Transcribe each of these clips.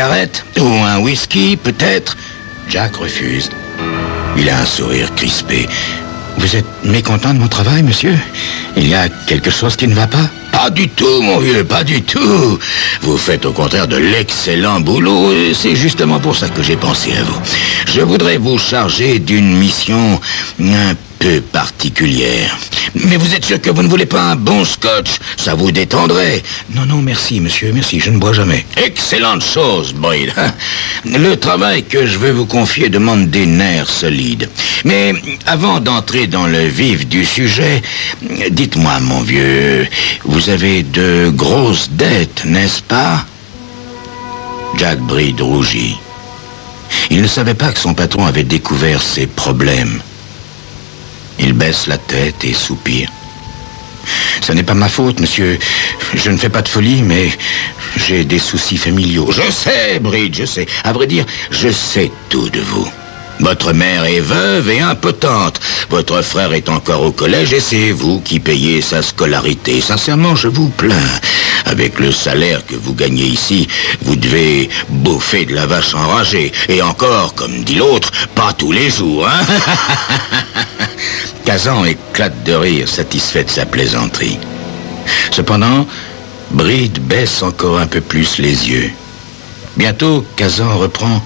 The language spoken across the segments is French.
cigarette? Ou un whisky, peut-être? Jack refuse. Il a un sourire crispé. Vous êtes mécontent de mon travail, monsieur? Il y a quelque chose qui ne va pas? Pas du tout, mon vieux, pas du tout. Vous faites au contraire de l'excellent boulot et c'est justement pour ça que j'ai pensé à vous. Je voudrais vous charger d'une mission un peu particulière. Mais vous êtes sûr que vous ne voulez pas un bon scotch? Ça vous détendrait. Non, non, merci, monsieur, merci, je ne bois jamais. Excellente chose, Boyd. Le travail que je veux vous confier demande des nerfs solides. Mais avant d'entrer dans le vif du sujet, dites-moi, mon vieux, vous avez de grosses dettes, n'est-ce pas? Jack Breed rougit. Il ne savait pas que son patron avait découvert ses problèmes. Il baisse la tête et soupire. Ce n'est pas ma faute, monsieur. Je ne fais pas de folie, mais j'ai des soucis familiaux. Je sais, Breed, je sais. À vrai dire, je sais tout de vous. Votre mère est veuve et impotente. Votre frère est encore au collège et c'est vous qui payez sa scolarité. Sincèrement, je vous plains. Avec le salaire que vous gagnez ici, vous devez bouffer de la vache enragée. Et encore, comme dit l'autre, pas tous les jours, hein? Kazan éclate de rire, satisfait de sa plaisanterie. Cependant, Breed baisse encore un peu plus les yeux. Bientôt, Kazan reprend.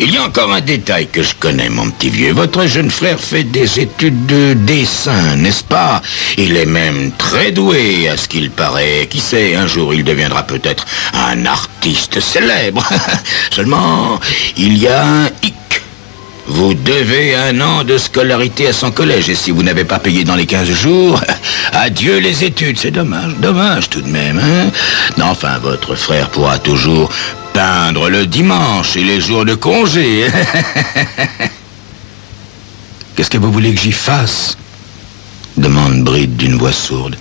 Il y a encore un détail que je connais, mon petit vieux. Votre jeune frère fait des études de dessin, n'est-ce pas? Il est même très doué, à ce qu'il paraît. Qui sait, un jour, il deviendra peut-être un artiste célèbre. Seulement, il y a un hic. Vous devez 1 an de scolarité à son collège. Et si vous n'avez pas payé dans les 15 jours, adieu les études. C'est dommage, dommage tout de même, hein? Enfin, votre frère pourra toujours peindre le dimanche et les jours de congé. Qu'est-ce que vous voulez que j'y fasse? Demande Breed d'une voix sourde.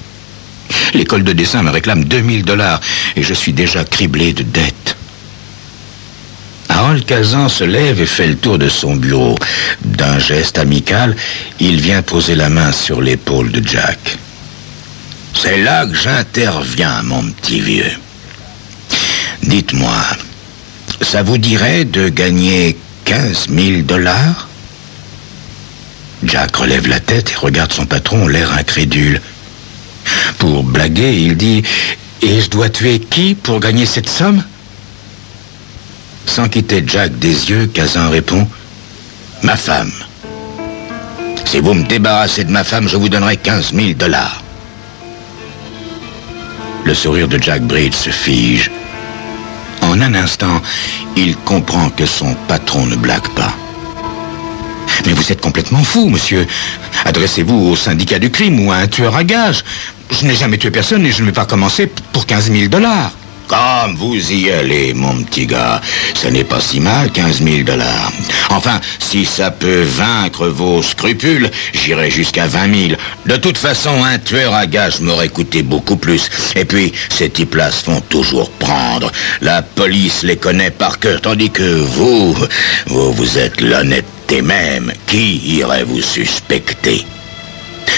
L'école de dessin me réclame 2000 $ et je suis déjà criblé de dettes. Harold Kazan se lève et fait le tour de son bureau. D'un geste amical, il vient poser la main sur l'épaule de Jack. C'est là que j'interviens, mon petit vieux. Dites-moi, ça vous dirait de gagner 15 000 $? Jack relève la tête et regarde son patron, l'air incrédule. Pour blaguer, il dit « Et je dois tuer qui pour gagner cette somme ?» Sans quitter Jack des yeux, Kazan répond « Ma femme. Si vous me débarrassez de ma femme, je vous donnerai 15 000 $. Le sourire de Jack Breed se fige. En un instant, il comprend que son patron ne blague pas. « Mais vous êtes complètement fou, monsieur. Adressez-vous au syndicat du crime ou à un tueur à gages. Je n'ai jamais tué personne et je ne vais pas commencer pour 15 000 $. Comme vous y allez, mon petit gars. Ce n'est pas si mal, 15 000 $. Enfin, si ça peut vaincre vos scrupules, j'irai jusqu'à 20 000. De toute façon, un tueur à gages m'aurait coûté beaucoup plus. Et puis, ces types-là se font toujours prendre. La police les connaît par cœur, tandis que vous êtes l'honnêteté même. Qui irait vous suspecter?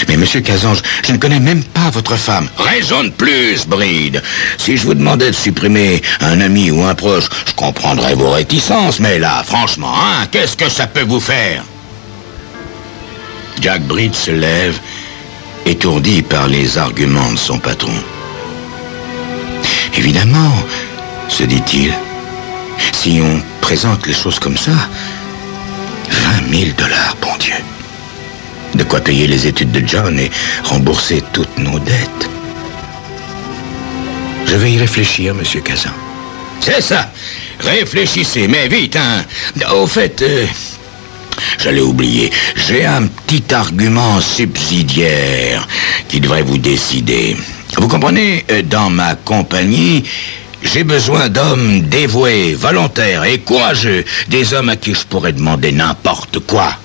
Mais monsieur Kazan, je ne connais même pas votre femme. Raison de plus, Breed. Si je vous demandais de supprimer un ami ou un proche, je comprendrais vos réticences, mais là, franchement, hein, qu'est-ce que ça peut vous faire? Jack Breed se lève, étourdi par les arguments de son patron. Évidemment, se dit-il, si on présente les choses comme ça, 20 000 $, bon Dieu. De quoi payer les études de John et rembourser toutes nos dettes. Je vais y réfléchir, monsieur Kazan. C'est ça. Réfléchissez, mais vite, hein. Au fait, j'allais oublier. J'ai un petit argument subsidiaire qui devrait vous décider. Vous comprenez, dans ma compagnie, j'ai besoin d'hommes dévoués, volontaires et courageux. Des hommes à qui je pourrais demander n'importe quoi.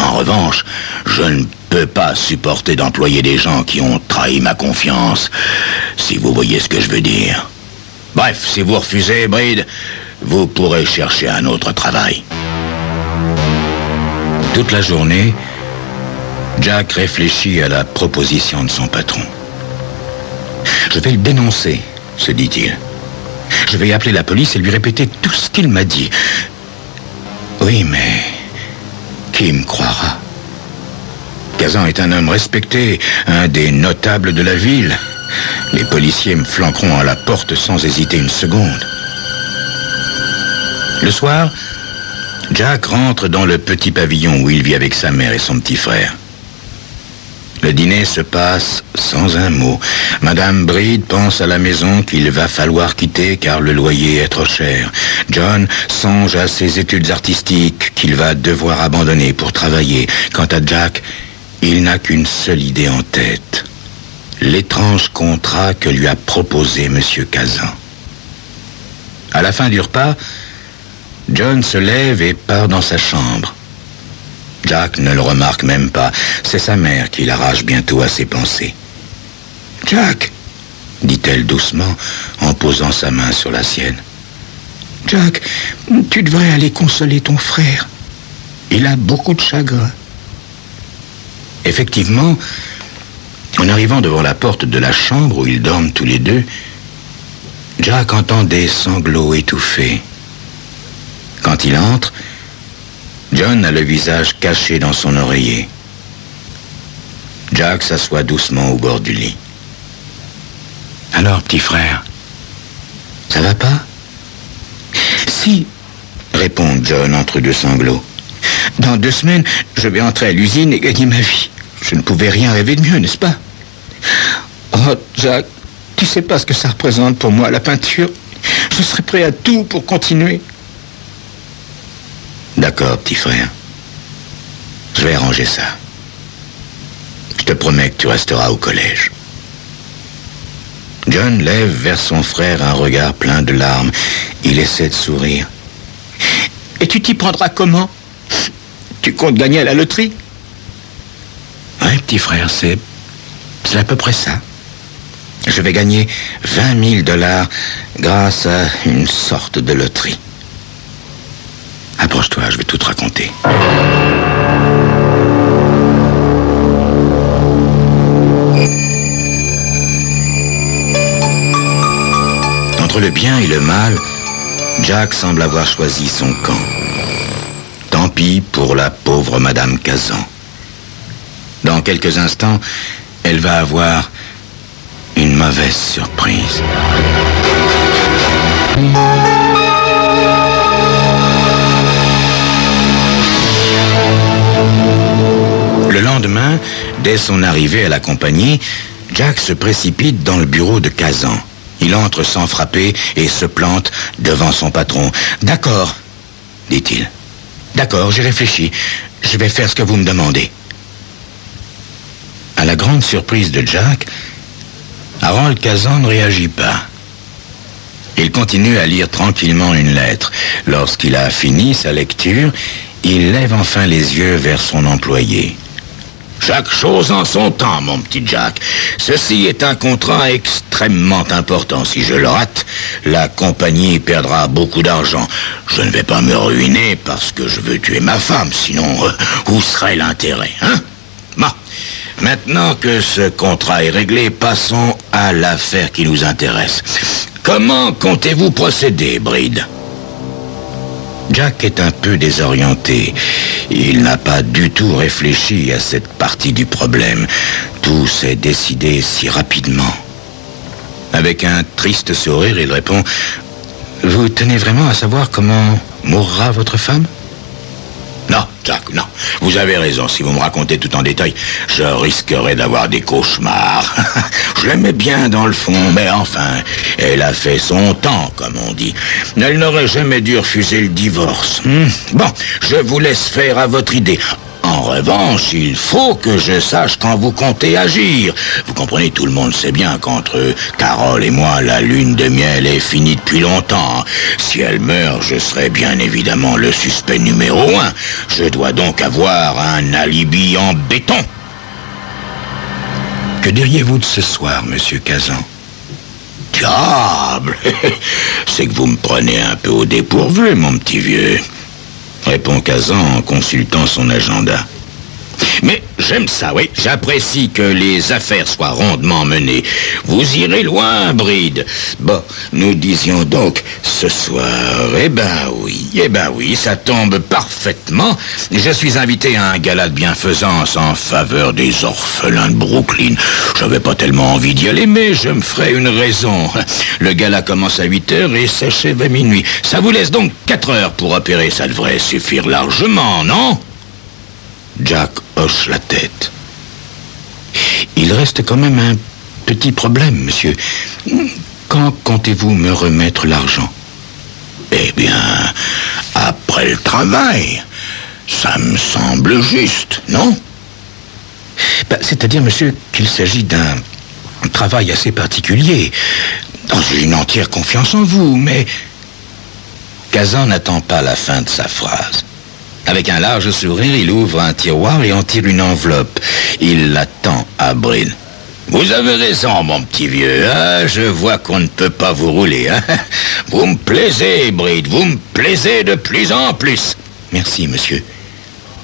En revanche, je ne peux pas supporter d'employer des gens qui ont trahi ma confiance, si vous voyez ce que je veux dire. Bref, si vous refusez, Breed, vous pourrez chercher un autre travail. Toute la journée, Jack réfléchit à la proposition de son patron. Je vais le dénoncer, se dit-il. Je vais appeler la police et lui répéter tout ce qu'il m'a dit. Oui, mais qui me croira? Kazan est un homme respecté, un des notables de la ville. Les policiers me flanqueront à la porte sans hésiter une seconde. Le soir, Jack rentre dans le petit pavillon où il vit avec sa mère et son petit frère. Le dîner se passe sans un mot. Madame Breed pense à la maison qu'il va falloir quitter car le loyer est trop cher. John songe à ses études artistiques qu'il va devoir abandonner pour travailler. Quant à Jack, il n'a qu'une seule idée en tête. L'étrange contrat que lui a proposé M. Kazan. À la fin du repas, John se lève et part dans sa chambre. Jack ne le remarque même pas. C'est sa mère qui l'arrache bientôt à ses pensées. « Jack !» dit-elle doucement en posant sa main sur la sienne. « Jack, tu devrais aller consoler ton frère. Il a beaucoup de chagrin. » Effectivement, en arrivant devant la porte de la chambre où ils dorment tous les deux, Jack entend des sanglots étouffés. Quand il entre, John a le visage caché dans son oreiller. Jack s'assoit doucement au bord du lit. « Alors, petit frère, ça va pas ?»« Si, » répond John entre deux sanglots. « Dans 2 semaines, je vais entrer à l'usine et gagner ma vie. Je ne pouvais rien rêver de mieux, n'est-ce pas? Oh, Jack, tu sais pas ce que ça représente pour moi, la peinture. Je serais prêt à tout pour continuer. » D'accord, petit frère. Je vais arranger ça. Je te promets que tu resteras au collège. John lève vers son frère un regard plein de larmes. Il essaie de sourire. Et tu t'y prendras comment? Tu comptes gagner à la loterie? Oui, petit frère, c'est à peu près ça. Je vais gagner 20 000 $ grâce à une sorte de loterie. Approche-toi, je vais tout te raconter. Entre le bien et le mal, Jack semble avoir choisi son camp. Tant pis pour la pauvre Madame Kazan. Dans quelques instants, elle va avoir une mauvaise surprise. Le lendemain, dès son arrivée à la compagnie, Jack se précipite dans le bureau de Kazan. Il entre sans frapper et se plante devant son patron. « D'accord, dit-il. D'accord, j'ai réfléchi. Je vais faire ce que vous me demandez. » À la grande surprise de Jack, Harold Kazan ne réagit pas. Il continue à lire tranquillement une lettre. Lorsqu'il a fini sa lecture, il lève enfin les yeux vers son employé. « Chaque chose en son temps, mon petit Jack. Ceci est un contrat extrêmement important. Si je le rate, la compagnie perdra beaucoup d'argent. Je ne vais pas me ruiner parce que je veux tuer ma femme, sinon où serait l'intérêt, hein? Bon, maintenant que ce contrat est réglé, passons à l'affaire qui nous intéresse. Comment comptez-vous procéder, Breed? » Jack est un peu désorienté. Il n'a pas du tout réfléchi à cette partie du problème. Tout s'est décidé si rapidement. Avec un triste sourire, il répond « Vous tenez vraiment à savoir comment mourra votre femme ?» Non, Jack, non. Vous avez raison. Si vous me racontez tout en détail, je risquerais d'avoir des cauchemars. Je l'aimais bien dans le fond, mais enfin, elle a fait son temps, comme on dit. Elle n'aurait jamais dû refuser le divorce. Bon, je vous laisse faire à votre idée. En revanche, il faut que je sache quand vous comptez agir. Vous comprenez, tout le monde sait bien qu'entre Carole et moi, la lune de miel est finie depuis longtemps. Si elle meurt, je serai bien évidemment le suspect numéro 1. Je dois donc avoir un alibi en béton. Que diriez-vous de ce soir, monsieur Kazan? Diable! C'est que vous me prenez un peu au dépourvu, mon petit vieux. Répond Kazan en consultant son agenda. Mais j'aime ça, oui. J'apprécie que les affaires soient rondement menées. Vous irez loin, Bride. Bon, nous disions donc ce soir. Eh ben oui, ça tombe parfaitement. Je suis invité à un gala de bienfaisance en faveur des orphelins de Brooklyn. J'avais pas tellement envie d'y aller, mais je me ferai une raison. Le gala commence à 8h et s'achève à minuit. Ça vous laisse donc 4 heures pour opérer. Ça devrait suffire largement, non? Jack hoche la tête. Il reste quand même un petit problème, monsieur. Quand comptez-vous me remettre l'argent? Eh bien, après le travail. Ça me semble juste, non? C'est-à-dire, monsieur, qu'il s'agit d'un travail assez particulier. J'ai une entière confiance en vous, mais... Kazan n'attend pas la fin de sa phrase. Avec un large sourire, il ouvre un tiroir et en tire une enveloppe. Il la tend à Bride. Vous avez raison, mon petit vieux. Hein? Je vois qu'on ne peut pas vous rouler. Hein? Vous me plaisez, Bride. Vous me plaisez de plus en plus. Merci, monsieur,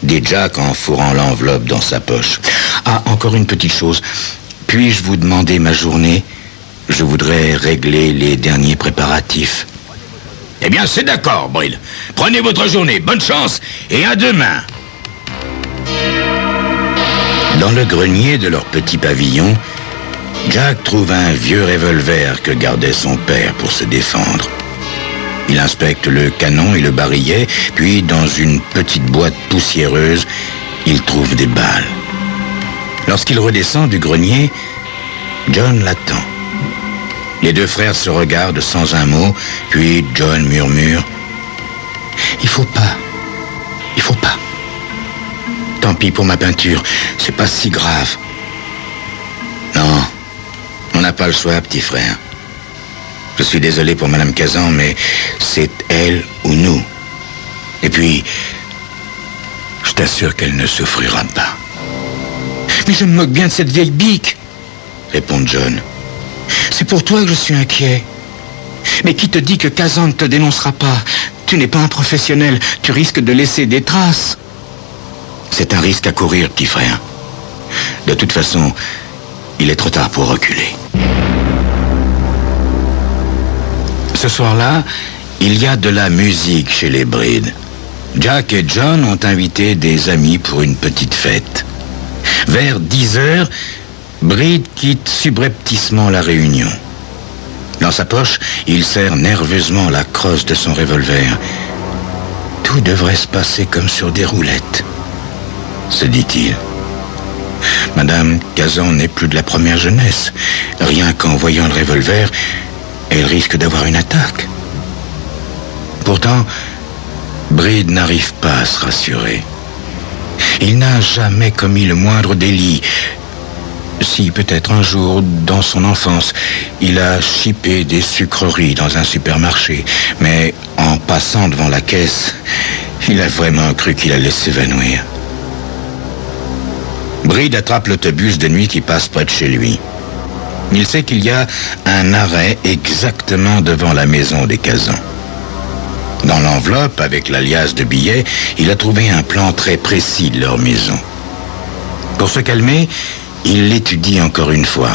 dit Jack en fourrant l'enveloppe dans sa poche. Ah, encore une petite chose. Puis-je vous demander ma journée? Je voudrais régler les derniers préparatifs. Eh bien, c'est d'accord, Bride. Prenez votre journée. Bonne chance et à demain. Dans le grenier de leur petit pavillon, Jack trouve un vieux revolver que gardait son père pour se défendre. Il inspecte le canon et le barillet, puis dans une petite boîte poussiéreuse, il trouve des balles. Lorsqu'il redescend du grenier, John l'attend. Les deux frères se regardent sans un mot, puis John murmure « Il faut pas. Tant pis pour ma peinture, c'est pas si grave. » Non, on n'a pas le choix, petit frère. Je suis désolé pour Madame Kazan, mais c'est elle ou nous. Et puis, je t'assure qu'elle ne souffrira pas. « Mais je me moque bien de cette vieille bique, » répond John. « C'est pour toi que je suis inquiet. Mais qui te dit que Kazan ne te dénoncera pas? Tu n'es pas un professionnel, tu risques de laisser des traces. » C'est un risque à courir, petit frère. De toute façon, il est trop tard pour reculer. Ce soir-là, il y a de la musique chez les Bride. Jack et John ont invité des amis pour une petite fête. Vers 10h, Bride quitte subrepticement la réunion. Dans sa poche, il serre nerveusement la crosse de son revolver. Tout devrait se passer comme sur des roulettes, se dit-il. Madame Kazan n'est plus de la première jeunesse. Rien qu'en voyant le revolver, elle risque d'avoir une attaque. Pourtant, Bride n'arrive pas à se rassurer. Il n'a jamais commis le moindre délit. Si, peut-être un jour, dans son enfance, il a chipé des sucreries dans un supermarché. Mais en passant devant la caisse, il a vraiment cru qu'il allait s'évanouir. Bride attrape l'autobus de nuit qui passe près de chez lui. Il sait qu'il y a un arrêt exactement devant la maison des Kazan. Dans l'enveloppe, avec l'alias de billets, il a trouvé un plan très précis de leur maison. Pour se calmer, il l'étudie encore une fois.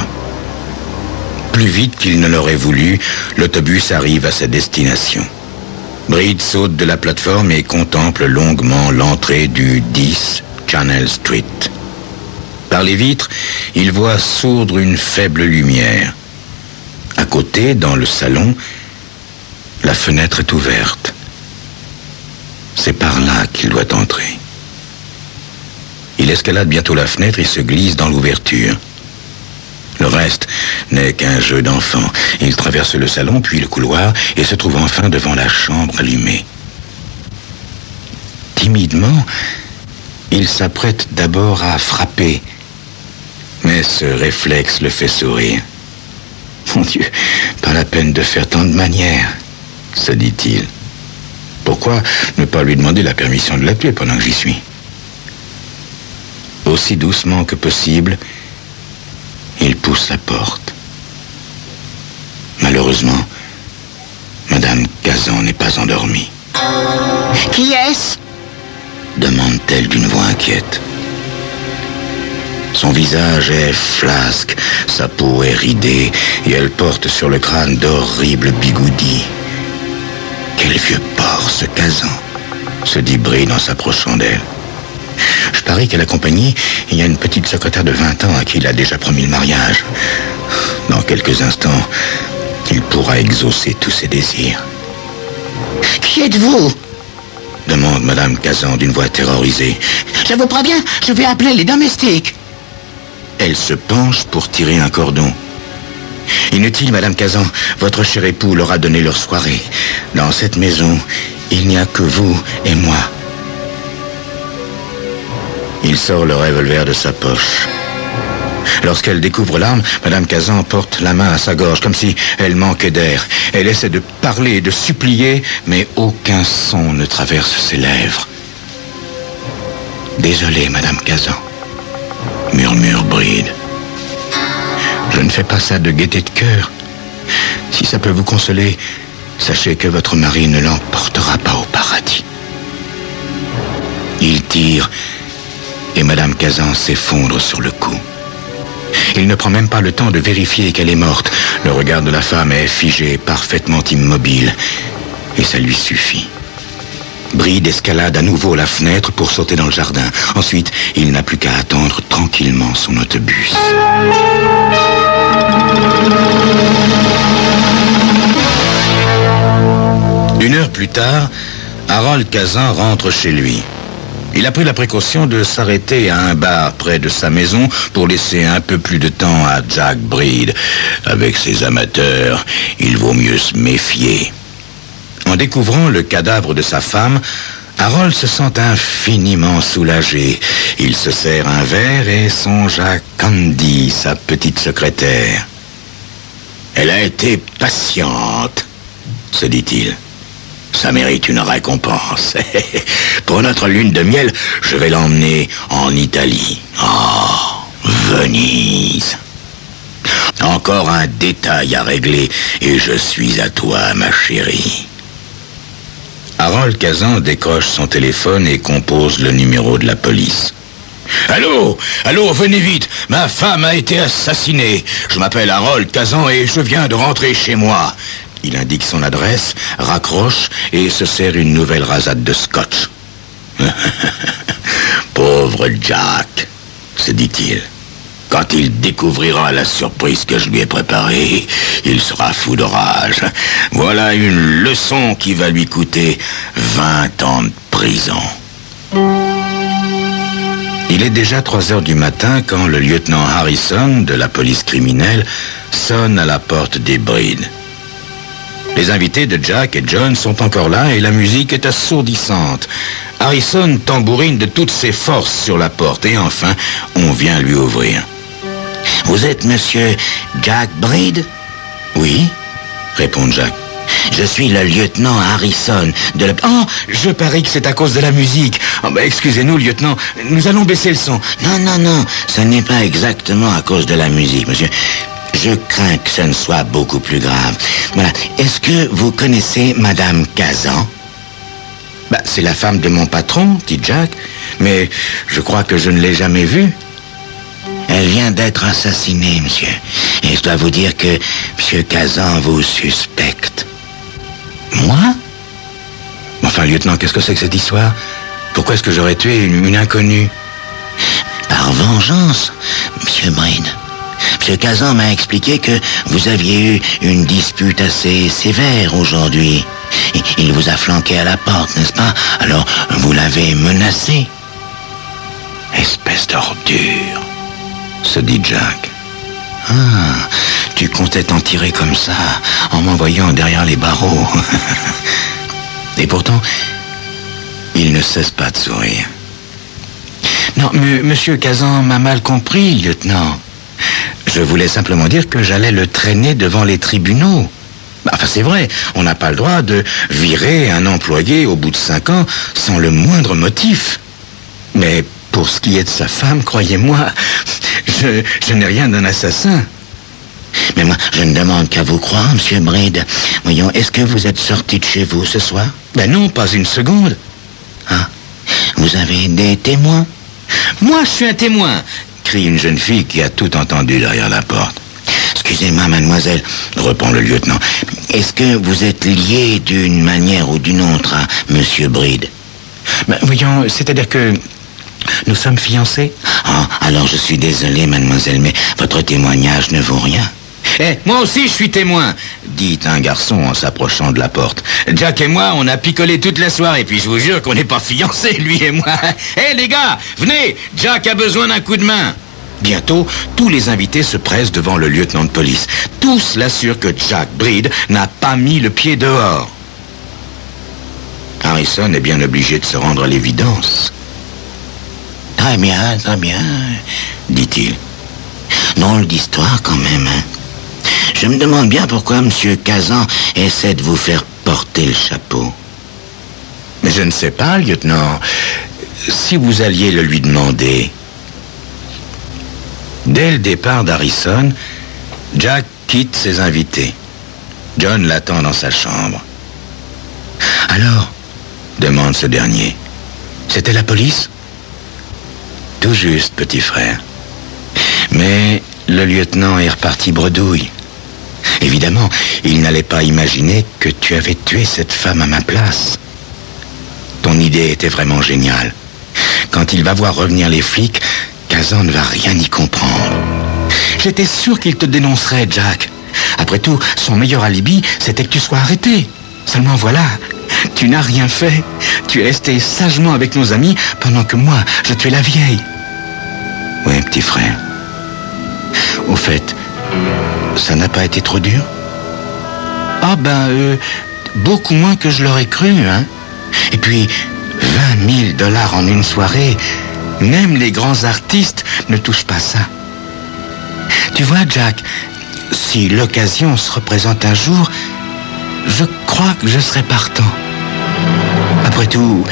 Plus vite qu'il ne l'aurait voulu, l'autobus arrive à sa destination. Bride saute de la plateforme et contemple longuement l'entrée du 10 Channel Street. Par les vitres, il voit sourdre une faible lumière. À côté, dans le salon, la fenêtre est ouverte. C'est par là qu'il doit entrer. Il escalade bientôt la fenêtre et se glisse dans l'ouverture. Le reste n'est qu'un jeu d'enfant. Il traverse le salon, puis le couloir, et se trouve enfin devant la chambre allumée. Timidement, il s'apprête d'abord à frapper. Mais ce réflexe le fait sourire. Mon Dieu, pas la peine de faire tant de manières, se dit-il. Pourquoi ne pas lui demander la permission de l'appeler pendant que j'y suis? Aussi doucement que possible, il pousse la porte. Malheureusement, Madame Kazan n'est pas endormie. « Qui est-ce » demande-t-elle d'une voix inquiète. Son visage est flasque, sa peau est ridée, et elle porte sur le crâne d'horribles bigoudis. Quel vieux porc, ce Kazan, se dit Bride en s'approchant d'elle. Je parie qu'à la compagnie, il y a une petite secrétaire de 20 ans à qui il a déjà promis le mariage. Dans quelques instants, il pourra exaucer tous ses désirs. Qui êtes-vous? Demande Madame Kazan d'une voix terrorisée. Je vous préviens, je vais appeler les domestiques. Elle se penche pour tirer un cordon. Inutile, Madame Kazan, votre cher époux leur a donné leur soirée. Dans cette maison, il n'y a que vous et moi. Il sort le revolver de sa poche. Lorsqu'elle découvre l'arme, Madame Kazan porte la main à sa gorge, comme si elle manquait d'air. Elle essaie de parler et de supplier, mais aucun son ne traverse ses lèvres. Désolé, Madame Kazan, murmure Bride. Je ne fais pas ça de gaieté de cœur. Si ça peut vous consoler, sachez que votre mari ne l'emportera pas au paradis. Il tire et Madame Kazan s'effondre sur le coup. Il ne prend même pas le temps de vérifier qu'elle est morte. Le regard de la femme est figé, parfaitement immobile. Et ça lui suffit. Bride escalade à nouveau la fenêtre pour sauter dans le jardin. Ensuite, il n'a plus qu'à attendre tranquillement son autobus. Une heure plus tard, Harold Kazan rentre chez lui. Il a pris la précaution de s'arrêter à un bar près de sa maison pour laisser un peu plus de temps à Jack Bride. Avec ses amateurs, il vaut mieux se méfier. En découvrant le cadavre de sa femme, Harold se sent infiniment soulagé. Il se sert un verre et songe à Candy, sa petite secrétaire. Elle a été patiente, se dit-il. Ça mérite une récompense. Pour notre lune de miel, je vais l'emmener en Italie. Oh, Venise. Encore un détail à régler et je suis à toi, ma chérie. Harold Kazan décroche son téléphone et compose le numéro de la police. Allô, venez vite, ma femme a été assassinée. Je m'appelle Harold Kazan et je viens de rentrer chez moi. Il indique son adresse, raccroche et se sert une nouvelle rasade de scotch. Pauvre Jack, se dit-il. Quand il découvrira la surprise que je lui ai préparée, il sera fou de rage. Voilà une leçon qui va lui coûter 20 ans de prison. Il est déjà 3 heures du matin quand le lieutenant Harrison de la police criminelle sonne à la porte des Brides. Les invités de Jack et John sont encore là et la musique est assourdissante. Harrison tambourine de toutes ses forces sur la porte et enfin, on vient lui ouvrir. « Vous êtes monsieur Jack Bride ?»« Oui, répond Jack. Je suis le lieutenant Harrison de la... Oh, je parie que c'est à cause de la musique. Oh, excusez-nous, lieutenant, nous allons baisser le son. Non, ce n'est pas exactement à cause de la musique, monsieur. Je crains que ce ne soit beaucoup plus grave. Voilà. Est-ce que vous connaissez Madame Kazan? C'est la femme de mon patron, dit Jack. Mais je crois que je ne l'ai jamais vue. Elle vient d'être assassinée, monsieur. Et je dois vous dire que monsieur Kazan vous suspecte. Moi? Enfin, lieutenant, qu'est-ce que c'est que cette histoire? Pourquoi est-ce que j'aurais tué une inconnue? Par vengeance, monsieur Bride. Monsieur Kazan m'a expliqué que vous aviez eu une dispute assez sévère aujourd'hui. Il vous a flanqué à la porte, n'est-ce pas? Alors, vous l'avez menacé. Espèce d'ordure, se dit Jack. Ah, tu comptais t'en tirer comme ça, en m'envoyant derrière les barreaux. Et pourtant, il ne cesse pas de sourire. Non, monsieur Kazan m'a mal compris, lieutenant. Je voulais simplement dire que j'allais le traîner devant les tribunaux. Enfin, c'est vrai, on n'a pas le droit de virer un employé au bout de 5 ans sans le moindre motif. Mais pour ce qui est de sa femme, croyez-moi, je n'ai rien d'un assassin. Mais moi, je ne demande qu'à vous croire, monsieur Bride. Voyons, est-ce que vous êtes sorti de chez vous ce soir? Non, pas une seconde. Ah, vous avez des témoins? Moi, je suis un témoin. crie une jeune fille qui a tout entendu derrière la porte. Excusez-moi, mademoiselle, reprend le lieutenant. Est-ce que vous êtes lié d'une manière ou d'une autre à Monsieur Bride? Voyons, c'est-à-dire que nous sommes fiancés. Ah, alors je suis désolé, mademoiselle, mais votre témoignage ne vaut rien. Moi aussi je suis témoin, dit un garçon en s'approchant de la porte. Jack et moi, on a picolé toute la soirée, puis je vous jure qu'on n'est pas fiancés, lui et moi. Les gars, venez, Jack a besoin d'un coup de main. Bientôt, tous les invités se pressent devant le lieutenant de police. Tous l'assurent que Jack Bride n'a pas mis le pied dehors. Harrison est bien obligé de se rendre à l'évidence. Très bien, dit-il. Drôle d'histoire quand même, hein. Je me demande bien pourquoi M. Kazan essaie de vous faire porter le chapeau. Mais je ne sais pas, lieutenant. Si vous alliez le lui demander. Dès le départ d'Harrison, Jack quitte ses invités. John l'attend dans sa chambre. Alors, demande ce dernier. C'était la police? Tout juste, petit frère. Mais le lieutenant est reparti bredouille. Évidemment, il n'allait pas imaginer que tu avais tué cette femme à ma place. Ton idée était vraiment géniale. Quand il va voir revenir les flics, Kazan ne va rien y comprendre. J'étais sûr qu'il te dénoncerait, Jack. Après tout, son meilleur alibi, c'était que tu sois arrêté. Seulement voilà, tu n'as rien fait. Tu es resté sagement avec nos amis pendant que moi, je tuais la vieille. Oui, petit frère. Au fait, ça n'a pas été trop dur? Ah beaucoup moins que je l'aurais cru, hein. Et puis, 20 000 $ en une soirée, même les grands artistes ne touchent pas ça. Tu vois, Jack, si l'occasion se représente un jour, je crois que je serai partant. Après tout,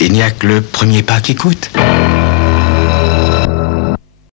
il n'y a que le premier pas qui coûte.